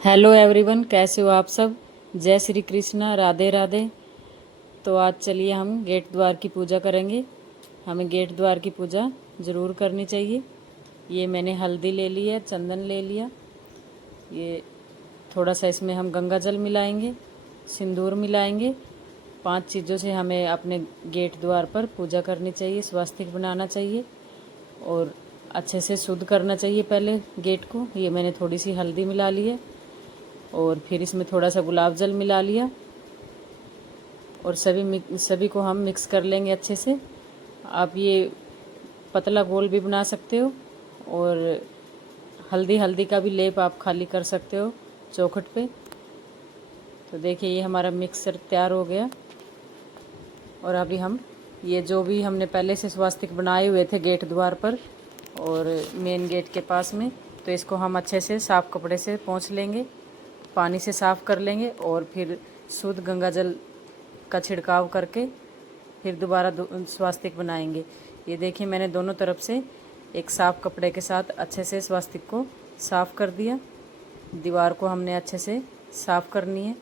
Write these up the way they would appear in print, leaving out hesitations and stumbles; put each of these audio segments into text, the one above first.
Hello everyone, कैसे हो आप सब। जय श्री कृष्णा, राधे राधे। तो आज चलिए हम गेट द्वार की पूजा करेंगे। हमें गेट द्वार की पूजा ज़रूर करनी चाहिए। ये मैंने हल्दी ले ली है, चंदन ले लिया। ये थोड़ा सा इसमें हम गंगा जल मिलाएंगे, सिंदूर मिलाएंगे। 5 चीज़ों से हमें अपने गेट द्वार पर पूजा करनी चाहिए, स्वास्तिक बनाना चाहिए और अच्छे से शुद्ध करना चाहिए पहले गेट को। ये मैंने थोड़ी सी हल्दी मिला ली है और फिर इसमें थोड़ा सा गुलाब जल मिला लिया और सभी को हम मिक्स कर लेंगे अच्छे से। आप ये पतला गोल भी बना सकते हो और हल्दी हल्दी का भी लेप आप खाली कर सकते हो चौखट पे। तो देखिए ये हमारा मिक्सर तैयार हो गया। और अभी हम ये जो भी हमने पहले से स्वास्तिक बनाए हुए थे गेट द्वार पर और मेन गेट के पास में, तो इसको हम अच्छे से साफ़ कपड़े से पोंछ लेंगे, पानी से साफ़ कर लेंगे और फिर शुद्ध गंगा जल का छिड़काव करके फिर दोबारा स्वास्तिक बनाएंगे। ये देखिए मैंने दोनों तरफ से एक साफ़ कपड़े के साथ अच्छे से स्वास्तिक को साफ़ कर दिया। दीवार को हमने अच्छे से साफ़ करनी है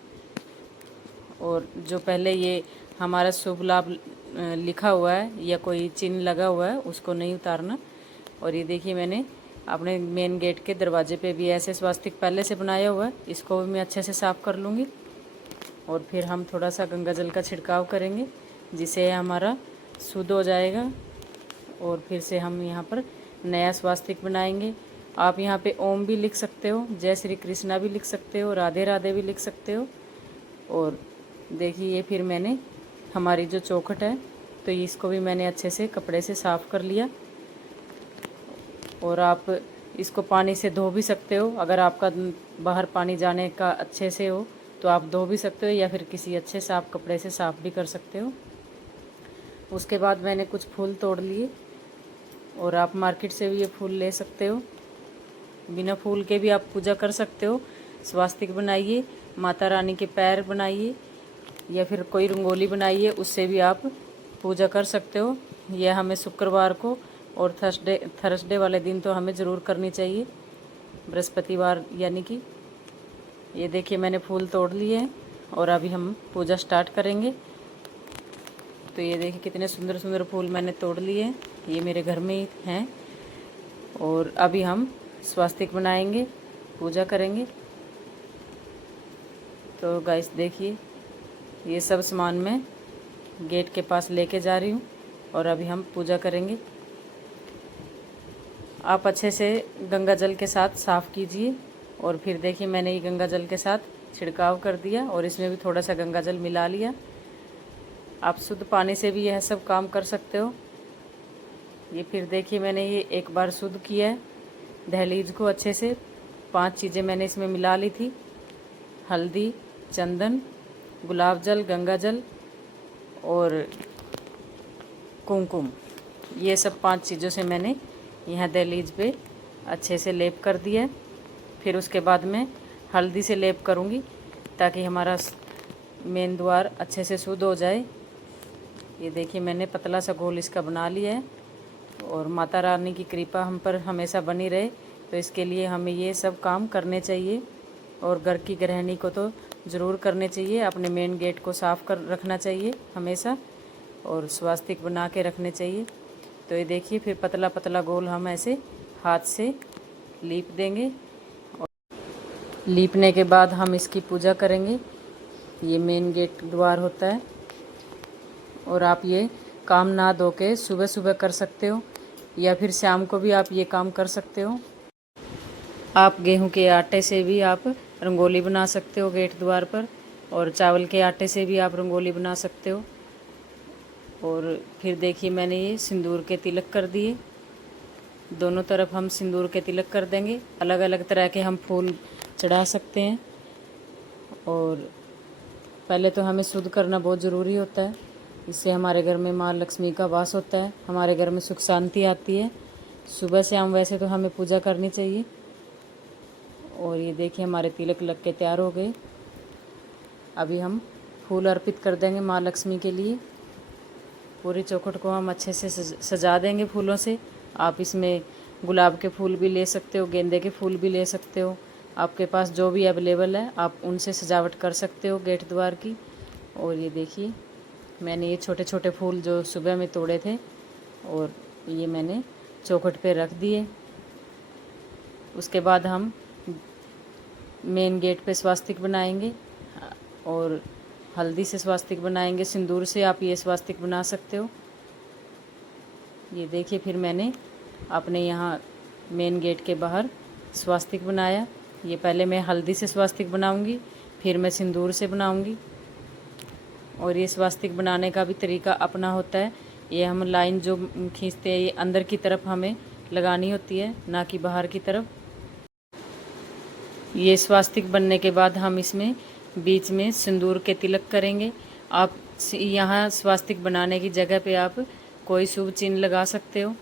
और जो पहले ये हमारा शुभ लाभ लिखा हुआ है या कोई चिन्ह लगा हुआ है उसको नहीं उतारना। और ये देखिए मैंने अपने मेन गेट के दरवाजे पे भी ऐसे स्वास्तिक पहले से बनाया हुआ है, इसको भी मैं अच्छे से साफ़ कर लूँगी। और फिर हम थोड़ा सा गंगा जल का छिड़काव करेंगे जिससे हमारा शुद्ध हो जाएगा और फिर से हम यहाँ पर नया स्वास्तिक बनाएंगे। आप यहाँ पे ओम भी लिख सकते हो, जय श्री कृष्णा भी लिख सकते हो, राधे राधे भी लिख सकते हो। और देखिए ये फिर मैंने हमारी जो चौखट है तो इसको भी मैंने अच्छे से कपड़े से साफ़ कर लिया। और आप इसको पानी से धो भी सकते हो, अगर आपका बाहर पानी जाने का अच्छे से हो तो आप धो भी सकते हो या फिर किसी अच्छे साफ़ कपड़े से साफ़ भी कर सकते हो। उसके बाद मैंने कुछ फूल तोड़ लिए और आप मार्केट से भी ये फूल ले सकते हो, बिना फूल के भी आप पूजा कर सकते हो। स्वास्तिक बनाइए, माता रानी के पैर बनाइए या फिर कोई रंगोली बनाइए, उससे भी आप पूजा कर सकते हो। यह हमें शुक्रवार को और थर्सडे वाले दिन तो हमें ज़रूर करनी चाहिए, बृहस्पतिवार यानी कि। ये देखिए मैंने फूल तोड़ लिए हैं और अभी हम पूजा स्टार्ट करेंगे। तो ये देखिए कितने सुंदर सुंदर फूल मैंने तोड़ लिए हैं, ये मेरे घर में ही हैं। और अभी हम स्वास्तिक बनाएंगे, पूजा करेंगे। तो गाइस देखिए ये सब सामान मैं गेट के पास लेके जा रही हूँ और अभी हम पूजा करेंगे। आप अच्छे से गंगा जल के साथ साफ़ कीजिए। और फिर देखिए मैंने ये गंगा जल के साथ छिड़काव कर दिया और इसमें भी थोड़ा सा गंगा जल मिला लिया। आप शुद्ध पानी से भी यह सब काम कर सकते हो। ये फिर देखिए मैंने ये एक बार शुद्ध किया है दहलीज को अच्छे से। 5 चीज़ें मैंने इसमें मिला ली थी, हल्दी, चंदन, गुलाब जल, गंगा जल और कुमकुम। ये सब 5 चीज़ों से मैंने यहाँ दहलीज पे अच्छे से लेप कर दिया है। फिर उसके बाद मैं हल्दी से लेप करूँगी ताकि हमारा मेन द्वार अच्छे से शुद्ध हो जाए। ये देखिए मैंने पतला सा घोल इसका बना लिया है और माता रानी की कृपा हम पर हमेशा बनी रहे, तो इसके लिए हमें ये सब काम करने चाहिए। और घर की गृहिणी को तो ज़रूर करने चाहिए, अपने मेन गेट को साफ़ कर रखना चाहिए हमेशा और स्वास्तिक बना के रखने चाहिए। तो ये देखिए फिर पतला पतला गोल हम ऐसे हाथ से लीप देंगे और लीपने के बाद हम इसकी पूजा करेंगे। ये मेन गेट द्वार होता है और आप ये काम ना धो के सुबह सुबह कर सकते हो या फिर शाम को भी आप ये काम कर सकते हो। आप गेहूं के आटे से भी आप रंगोली बना सकते हो गेट द्वार पर और चावल के आटे से भी आप रंगोली बना सकते हो। और फिर देखिए मैंने ये सिंदूर के तिलक कर दिए, दोनों तरफ हम सिंदूर के तिलक कर देंगे। अलग अलग तरह के हम फूल चढ़ा सकते हैं। और पहले तो हमें शुद्ध करना बहुत ज़रूरी होता है, इससे हमारे घर में माँ लक्ष्मी का वास होता है, हमारे घर में सुख शांति आती है। सुबह शाम वैसे तो हमें पूजा करनी चाहिए। और ये देखिए हमारे तिलक लग के तैयार हो गए। अभी हम फूल अर्पित कर देंगे माँ लक्ष्मी के लिए। पूरी चौखट को हम अच्छे से सजा देंगे फूलों से। आप इसमें गुलाब के फूल भी ले सकते हो, गेंदे के फूल भी ले सकते हो, आपके पास जो भी अवेलेबल है आप उनसे सजावट कर सकते हो गेट द्वार की। और ये देखिए मैंने ये छोटे छोटे फूल जो सुबह में तोड़े थे और ये मैंने चौखट पे रख दिए। उसके बाद हम मेन गेट पे स्वास्तिक बनाएंगे और हल्दी से स्वास्तिक बनाएंगे, सिंदूर से आप ये स्वास्तिक बना सकते हो। ये देखिए फिर मैंने अपने यहाँ मेन गेट के बाहर स्वास्तिक बनाया। ये पहले मैं हल्दी से स्वास्तिक बनाऊंगी, फिर मैं सिंदूर से बनाऊंगी। और ये स्वास्तिक बनाने का भी तरीका अपना होता है। ये हम लाइन जो खींचते हैं ये अंदर की तरफ हमें लगानी होती है, ना कि बाहर की तरफ। ये स्वास्तिक बनने के बाद हम इसमें बीच में सिंदूर के तिलक करेंगे। आप यहाँ स्वास्तिक बनाने की जगह पे आप कोई शुभ चिन्ह लगा सकते हो,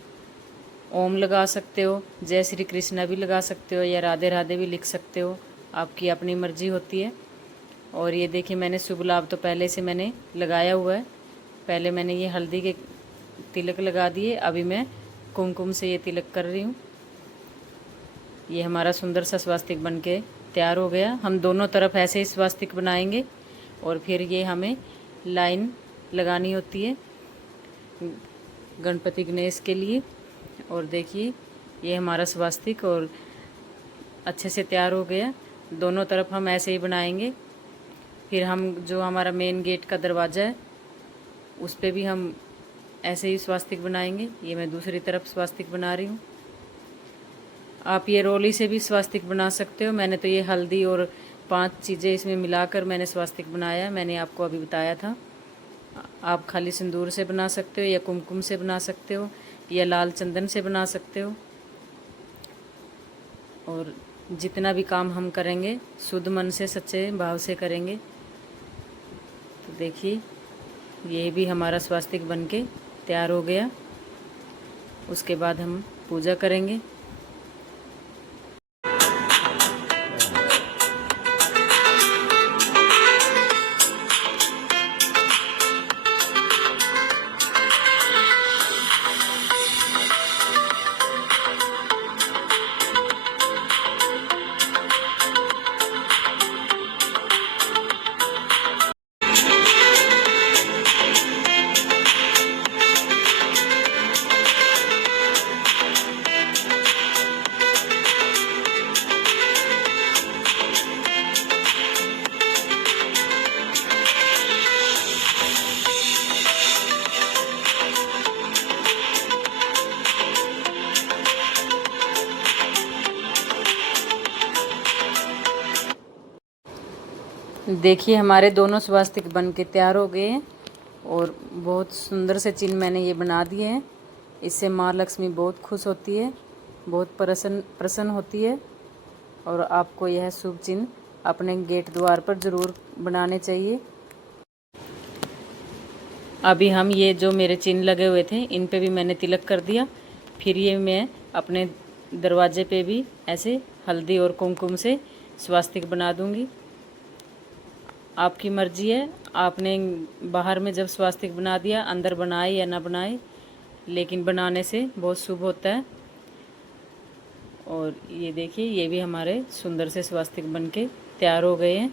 ओम लगा सकते हो, जय श्री कृष्णा भी लगा सकते हो या राधे राधे भी लिख सकते हो, आपकी अपनी मर्जी होती है। और ये देखिए मैंने शुभ लाभ तो पहले से मैंने लगाया हुआ है। पहले मैंने ये हल्दी के तिलक लगा दिए, अभी मैं कुमकुम से ये तिलक कर रही हूँ। ये हमारा सुंदर सा स्वास्तिक बन के तैयार हो गया। हम दोनों तरफ ऐसे ही स्वास्तिक बनाएंगे और फिर ये हमें लाइन लगानी होती है गणपति गणेश के लिए। और देखिए ये हमारा स्वास्तिक और अच्छे से तैयार हो गया। दोनों तरफ हम ऐसे ही बनाएंगे। फिर हम जो हमारा मेन गेट का दरवाज़ा है उस पे भी हम ऐसे ही स्वास्तिक बनाएंगे। ये मैं दूसरी तरफ स्वास्तिक बना रही हूँ। आप ये रोली से भी स्वास्तिक बना सकते हो। मैंने तो ये हल्दी और 5 चीज़ें इसमें मिलाकर मैंने स्वास्तिक बनाया, मैंने आपको अभी बताया था। आप खाली सिंदूर से बना सकते हो या कुमकुम से बना सकते हो या लाल चंदन से बना सकते हो। और जितना भी काम हम करेंगे शुद्ध मन से सच्चे भाव से करेंगे। तो देखिए ये भी हमारा स्वास्तिक बन के तैयार हो गया। उसके बाद हम पूजा करेंगे। देखिए हमारे दोनों स्वास्तिक बन के तैयार हो गए हैं और बहुत सुंदर से चिन्ह मैंने ये बना दिए हैं। इससे माँ लक्ष्मी बहुत खुश होती है, बहुत प्रसन्न होती है। और आपको यह शुभ चिन्ह अपने गेट द्वार पर ज़रूर बनाने चाहिए। अभी हम ये जो मेरे चिन्ह लगे हुए थे इन पे भी मैंने तिलक कर दिया। फिर ये मैं अपने दरवाजे पे भी ऐसे हल्दी और कुमकुम से स्वास्तिक बना दूंगी। आपकी मर्जी है, आपने बाहर में जब स्वास्तिक बना दिया अंदर बनाए या ना बनाए, लेकिन बनाने से बहुत शुभ होता है। और ये देखिए ये भी हमारे सुंदर से स्वास्तिक बन के तैयार हो गए हैं।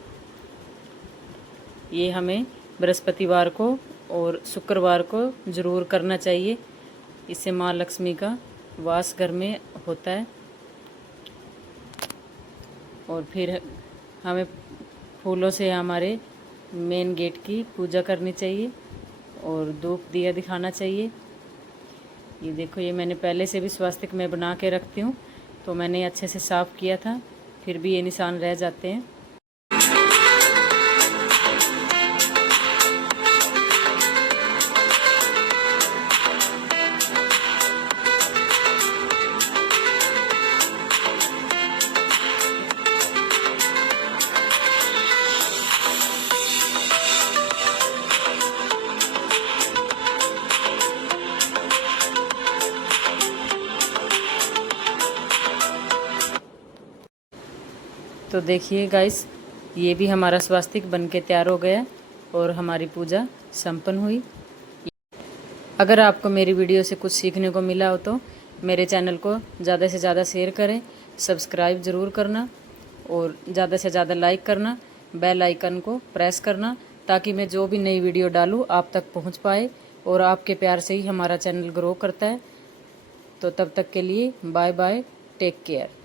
ये हमें बृहस्पतिवार को और शुक्रवार को ज़रूर करना चाहिए। इससे माँ लक्ष्मी का वास घर में होता है। और फिर हमें फूलों से हमारे मेन गेट की पूजा करनी चाहिए और धूप दिया दिखाना चाहिए। ये देखो ये मैंने पहले से भी स्वास्तिक मैं बना के रखती हूँ, तो मैंने अच्छे से साफ़ किया था, फिर भी ये निशान रह जाते हैं। तो देखिए गाइस ये भी हमारा स्वास्तिक बन के तैयार हो गया और हमारी पूजा संपन्न हुई। अगर आपको मेरी वीडियो से कुछ सीखने को मिला हो तो मेरे चैनल को ज़्यादा से ज़्यादा शेयर करें, सब्सक्राइब ज़रूर करना और ज़्यादा से ज़्यादा लाइक करना, बेल आइकन को प्रेस करना, ताकि मैं जो भी नई वीडियो डालूँ आप तक पहुंच पाए। और आपके प्यार से ही हमारा चैनल ग्रो करता है। तो तब तक के लिए बाय बाय, टेक केयर।